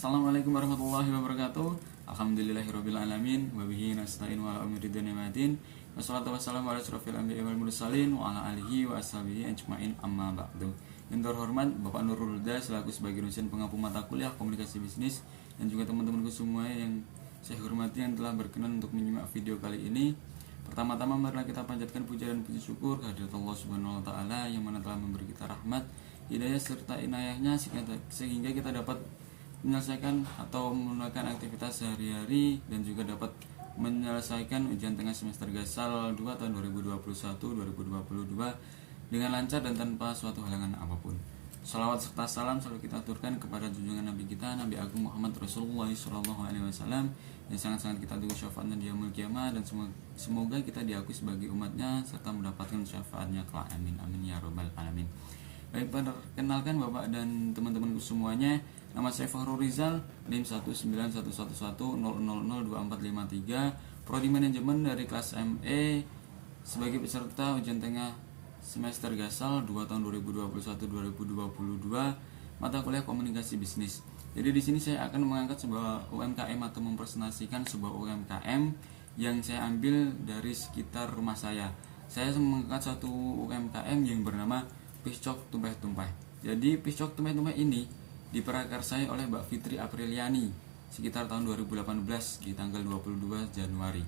Assalamualaikum warahmatullahi wabarakatuh. Alhamdulillahirabbil alamin wa bihi nasta'in wa ala umuri dunya waddin. Wassalatu wassalamu ala asyrofil anbiya'i wal mursalin wa ala alihi wa ashabihi ajmain amma ba'du. Yang terhormat Bapak Nurul Huda selaku sebagai dosen pengampu mata kuliah komunikasi bisnis, dan juga teman-temanku semua yang saya hormati yang telah berkenan untuk menyimak video kali ini. Pertama-tama marilah kita panjatkan puja dan puji syukur kehadirat Allah Subhanahu wa taala yang mana telah memberi kita rahmat, hidayah serta inayahnya sehingga kita dapat menyelesaikan atau menunaikan aktivitas sehari-hari dan juga dapat menyelesaikan ujian tengah semester Gasal 2 tahun 2021-2022 dengan lancar dan tanpa suatu halangan apapun. Salawat serta salam selalu kita aturkan kepada junjungan Nabi kita, Nabi Agung Muhammad Rasulullah SAW, yang sangat-sangat kita tunggu syafaatnya di yaumul qiyamah, dan semoga kita diakui sebagai umatnya serta mendapatkan syafaatnya kelak. Amin amin ya robbal alamin. Baik, perkenalkan Bapak dan teman-temanku semuanya. Nama saya Fakhrul Rizal, NIM 19111002453, Prodi Manajemen dari kelas ME, sebagai peserta ujian tengah semester Gasal 2 tahun 2021-2022 mata kuliah komunikasi bisnis. Jadi di sini saya akan mengangkat sebuah UMKM atau mempresentasikan sebuah UMKM yang saya ambil dari sekitar rumah saya. Saya mengangkat satu UMKM yang bernama Piscok Tumpeh-Tumpeh. Jadi Piscok Tumpeh-Tumpeh ini diprakarsai oleh Mbak Fitri Apriliani sekitar tahun 2018 di tanggal 22 Januari.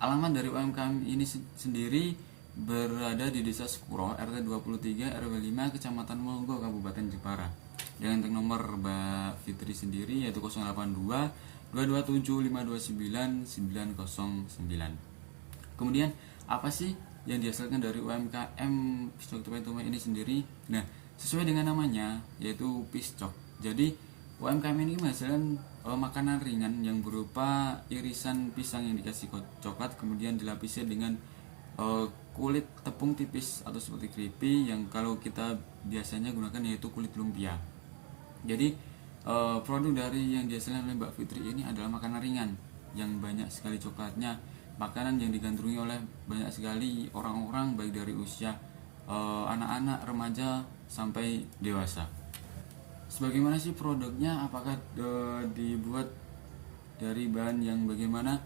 Alamat dari UMKM ini sendiri berada di Desa Sekuro, RT 23 RW 5, Kecamatan Molgo, Kabupaten Jepara. Dengan nomor Mbak Fitri sendiri yaitu 082 227 529 909. Kemudian apa sih yang dihasilkan dari UMKM Piscok Tumpeh-Tumpeh ini sendiri? Nah, sesuai dengan namanya yaitu Piscok. Jadi UMKM ini menghasilkan makanan ringan yang berupa irisan pisang yang dikasih coklat, kemudian dilapisi dengan kulit tepung tipis atau seperti keripik yang kalau kita biasanya gunakan yaitu kulit lumpia. Jadi produk dari yang dihasilkan oleh Mbak Fitri ini adalah makanan ringan yang banyak sekali coklatnya, makanan yang digandrungi oleh banyak sekali orang-orang baik dari usia anak-anak, remaja sampai dewasa. Sebagaimana sih produknya? Apakah dibuat dari bahan yang bagaimana?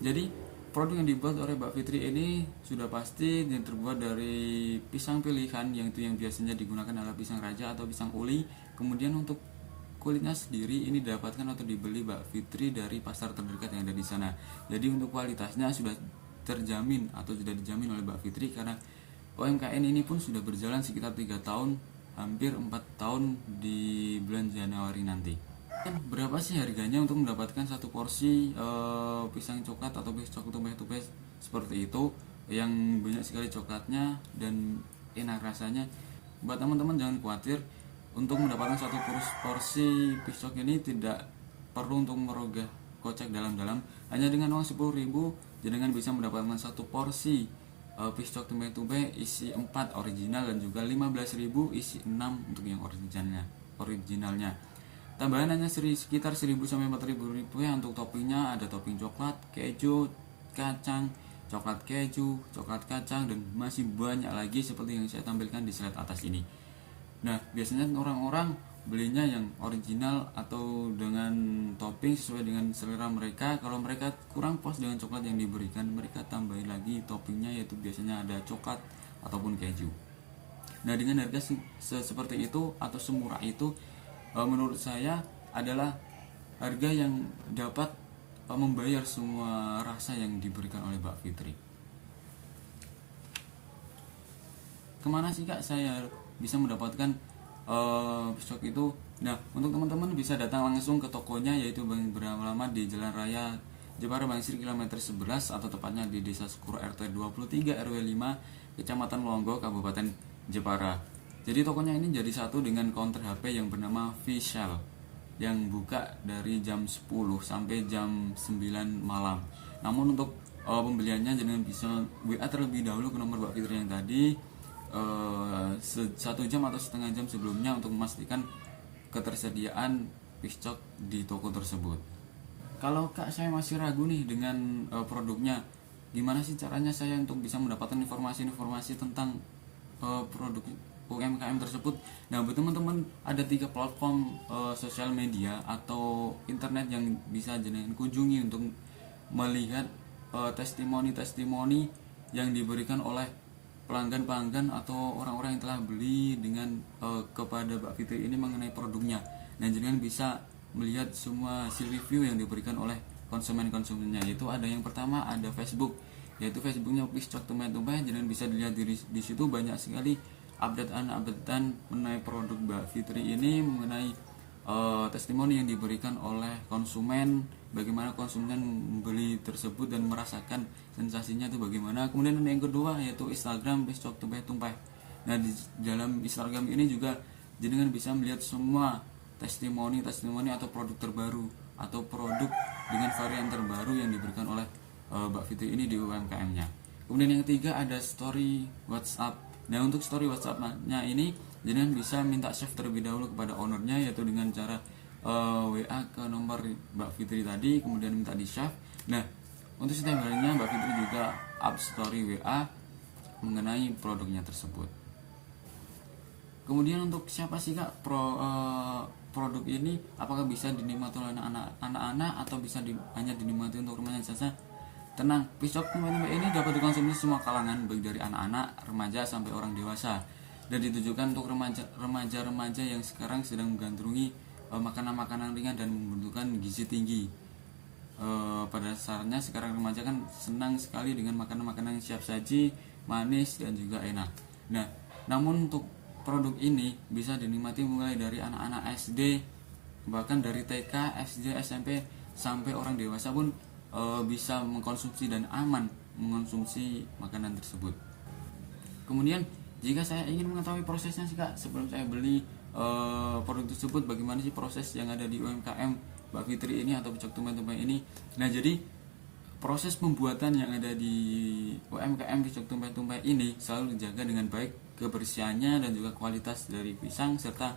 Jadi produk yang dibuat oleh Mbak Fitri ini sudah pasti yang terbuat dari pisang pilihan, yang itu yang biasanya digunakan adalah pisang raja atau pisang uli. Kemudian untuk kulitnya sendiri ini didapatkan atau dibeli Mbak Fitri dari pasar terdekat yang ada di sana. Jadi untuk kualitasnya sudah terjamin atau sudah dijamin oleh Mbak Fitri, karena UMKM ini pun sudah berjalan sekitar 3 tahun, hampir 4 tahun di bulan Januari nanti. Berapa sih harganya untuk mendapatkan satu porsi pisang coklat atau pisang tumpeh-tumpeh seperti itu yang banyak sekali coklatnya dan enak rasanya? Buat teman-teman jangan khawatir, untuk mendapatkan satu porsi pisang ini tidak perlu untuk merogoh kocek dalam-dalam. Hanya dengan uang 10.000 jenengan bisa mendapatkan satu porsi Piscok Tumpeh-Tumpeh isi 4 original dan juga 15.000 isi 6 untuk yang originalnya. Tambahan hanya sekitar 1.000 sampai 4.000 rupiah untuk toppingnya. Ada topping coklat, keju, kacang, coklat keju, coklat kacang, dan masih banyak lagi seperti yang saya tampilkan di slide atas ini. Nah, biasanya orang-orang belinya yang original atau dengan topping sesuai dengan selera mereka. Kalau mereka kurang puas dengan coklat yang diberikan, mereka tambahin lagi toppingnya, yaitu biasanya ada coklat ataupun keju. Nah, dengan harga seperti itu atau semurah itu, menurut saya adalah harga yang dapat membayar semua rasa yang diberikan oleh Mbak Fitri. Kemana sih Kak saya bisa mendapatkan Piscok itu? Nah, untuk teman-teman bisa datang langsung ke tokonya, yaitu beralamat di Jalan Raya Jepara Bangsir kilometer 11, atau tepatnya di Desa Sekuro RT 23 RW 5 Kecamatan Longgo, Kabupaten Jepara. Jadi tokonya ini jadi satu dengan counter HP yang bernama Vishal, yang buka dari jam 10 sampai jam 9 malam. Namun untuk pembeliannya jangan bisa WA terlebih dahulu ke nomor Mbak Fitri yang tadi 1 jam atau setengah jam sebelumnya untuk memastikan ketersediaan Piscok di toko tersebut. Kalau Kak saya masih ragu nih dengan produknya, gimana sih caranya saya untuk bisa mendapatkan informasi-informasi tentang produk UMKM tersebut. Nah, buat teman-teman ada 3 platform sosial media atau internet yang bisa jenengan kunjungi untuk melihat testimoni-testimoni yang diberikan oleh pelanggan-pelanggan atau orang-orang yang telah beli dengan kepada Mbak Fitri ini mengenai produknya. Nah, jenengan bisa melihat semua hasil review yang diberikan oleh konsumen-konsumennya. Itu ada yang pertama ada Facebook, yaitu Facebooknya Piscok Tumpeh-Tumpeh. Jenengan bisa dilihat di situ banyak sekali updatean mengenai produk Mbak Fitri ini, mengenai testimoni yang diberikan oleh konsumen, bagaimana konsumen membeli tersebut dan merasakan sensasinya itu bagaimana. Kemudian yang kedua yaitu Instagram Piscok Tumpeh-Tumpeh. Nah, di dalam Instagram ini juga jenengan bisa melihat semua testimoni atau produk terbaru atau produk dengan varian terbaru yang diberikan oleh Mbak Fitri ini di UMKM-nya. Kemudian yang ketiga ada story WhatsApp. Nah, untuk story WhatsApp-nya ini jenengan bisa minta save terlebih dahulu kepada ownernya, yaitu dengan cara WA ke nomor Mbak Fitri tadi, kemudian minta di save. Nah, untuk setiap harinya Mbak Fitri juga up story WA mengenai produknya tersebut. Kemudian untuk siapa sih Kak produk ini, apakah bisa dinikmati oleh anak-anak atau bisa hanya dinikmati untuk remaja saja? Tenang, Piscok Tumpeh-Tumpeh ini dapat dikonsumsi semua kalangan, baik dari anak-anak, remaja sampai orang dewasa, dan ditujukan untuk remaja-remaja yang sekarang sedang menggandrungi makanan-makanan ringan dan membutuhkan gizi tinggi. Pada dasarnya sekarang remaja kan senang sekali dengan makanan-makanan yang siap saji, manis dan juga enak. Nah, namun untuk produk ini bisa dinikmati mulai dari anak-anak SD, bahkan dari TK, SD, SMP sampai orang dewasa pun bisa mengkonsumsi dan aman mengkonsumsi makanan tersebut. Kemudian jika saya ingin mengetahui prosesnya sih Kak, sebelum saya beli produk tersebut, bagaimana sih proses yang ada di UMKM Mbak Fitri ini atau Piscok Tumpeh-Tumpeh ini. Nah, jadi proses pembuatan yang ada di UMKM Piscok Tumpeh-Tumpeh ini selalu dijaga dengan baik kebersihannya dan juga kualitas dari pisang serta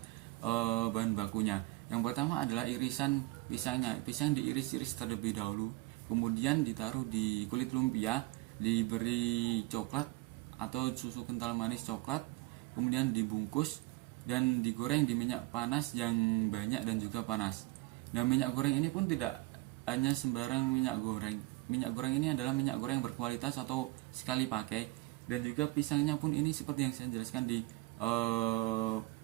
bahan bakunya. Yang pertama adalah irisan pisangnya. Pisang diiris-iris terlebih dahulu, kemudian ditaruh di kulit lumpia, diberi coklat atau susu kental manis coklat, kemudian dibungkus dan digoreng di minyak panas yang banyak dan juga panas. Nah, minyak goreng ini pun tidak hanya sembarang minyak goreng. Minyak goreng ini adalah minyak goreng yang berkualitas atau sekali pakai, dan juga pisangnya pun ini seperti yang saya jelaskan di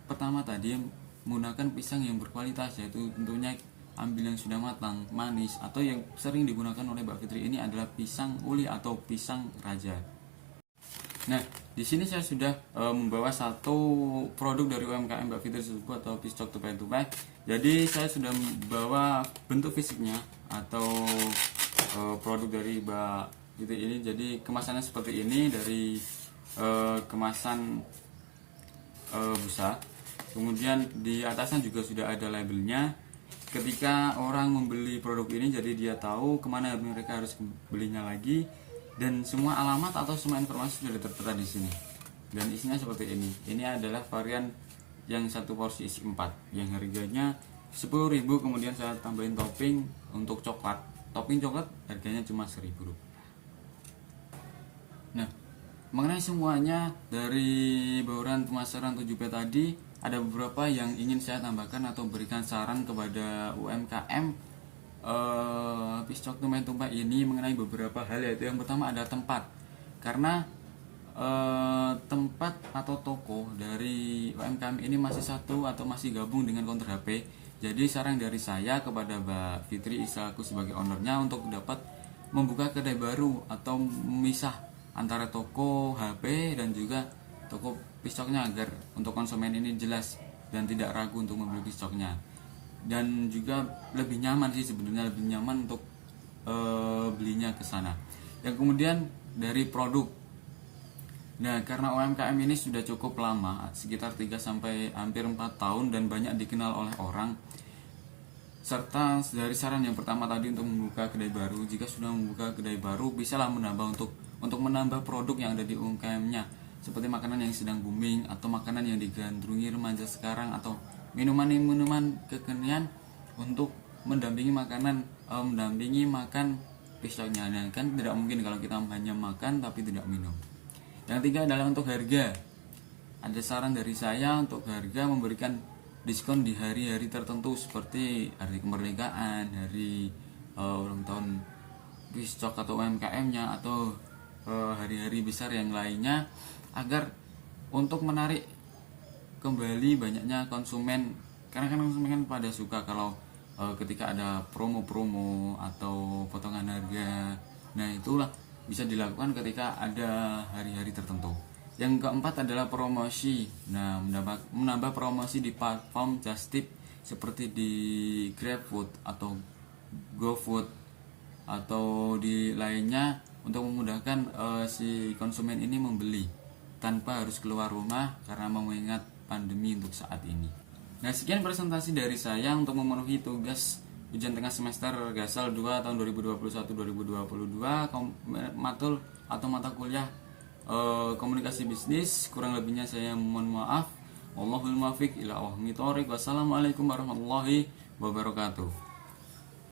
pertama tadi, menggunakan pisang yang berkualitas, yaitu tentunya ambil yang sudah matang, manis, atau yang sering digunakan oleh Mbak Fitri ini adalah pisang uli atau pisang raja. Nah, di sini saya sudah membawa satu produk dari UMKM Mbak Fitri tersebut atau Piscok Tumpeh-Tumpeh. Jadi saya sudah membawa bentuk fisiknya atau produk dari Mbak Fitri ini. Jadi kemasannya seperti ini, dari kemasan busa. Kemudian di atasnya juga sudah ada labelnya. Ketika orang membeli produk ini, jadi dia tahu kemana mereka harus belinya lagi, dan semua alamat atau semua informasi sudah tertera di sini. Dan isinya seperti ini. Ini adalah varian yang satu porsi isi 4, yang harganya 10.000. Kemudian saya tambahin topping untuk coklat. Topping coklat harganya cuma 1.000 rupiah. Nah, mengenai semuanya dari bauran pemasaran 7P tadi, ada beberapa yang ingin saya tambahkan atau berikan saran kepada UMKM Piscok Tumpeh-Tumpeh ini mengenai beberapa hal, yaitu yang pertama ada tempat. Karena tempat atau toko dari UMKM ini masih satu atau masih gabung dengan counter HP. Jadi saran dari saya kepada Mbak Fitri selaku sebagai ownernya untuk dapat membuka kedai baru atau memisah antara toko HP dan juga toko piscoknya, agar untuk konsumen ini jelas dan tidak ragu untuk membeli piscoknya. Dan juga lebih nyaman sih sebenarnya, lebih nyaman untuk belinya ke sana. Yang kemudian dari produk. Nah, karena UMKM ini sudah cukup lama, sekitar 3 sampai hampir 4 tahun, dan banyak dikenal oleh orang. Serta dari saran yang pertama tadi untuk membuka kedai baru, jika sudah membuka kedai baru, bisalah menambah untuk menambah produk yang ada di UMKM-nya, seperti makanan yang sedang booming atau makanan yang digandrungi remaja sekarang, atau minuman-minuman kekinian untuk mendampingi makan piscoknya. Nah, kan tidak mungkin kalau kita hanya makan tapi tidak minum. Yang ketiga adalah untuk harga. ada saran dari saya untuk harga memberikan diskon di hari-hari tertentu seperti hari kemerdekaan, hari ulang tahun Piscok atau UMKM-nya, atau hari-hari besar yang lainnya, agar untuk menarik kembali banyaknya konsumen, karena kan konsumen kan pada suka kalau ketika ada promo-promo atau potongan harga. Nah itulah bisa dilakukan ketika ada hari-hari tertentu. Yang keempat adalah promosi. Nah, menambah promosi di platform Just Tip seperti di GrabFood atau GoFood atau di lainnya, untuk memudahkan si konsumen ini membeli tanpa harus keluar rumah karena mengingat pandemi untuk saat ini. Nah, sekian presentasi dari saya untuk memenuhi tugas ujian tengah semester Gasal 2 tahun 2021-2022 matul atau mata kuliah komunikasi bisnis. Kurang lebihnya saya mohon maaf. Wallahul muwaffiq ila aqwamit thoriq. Wassalamualaikum warahmatullahi wabarakatuh.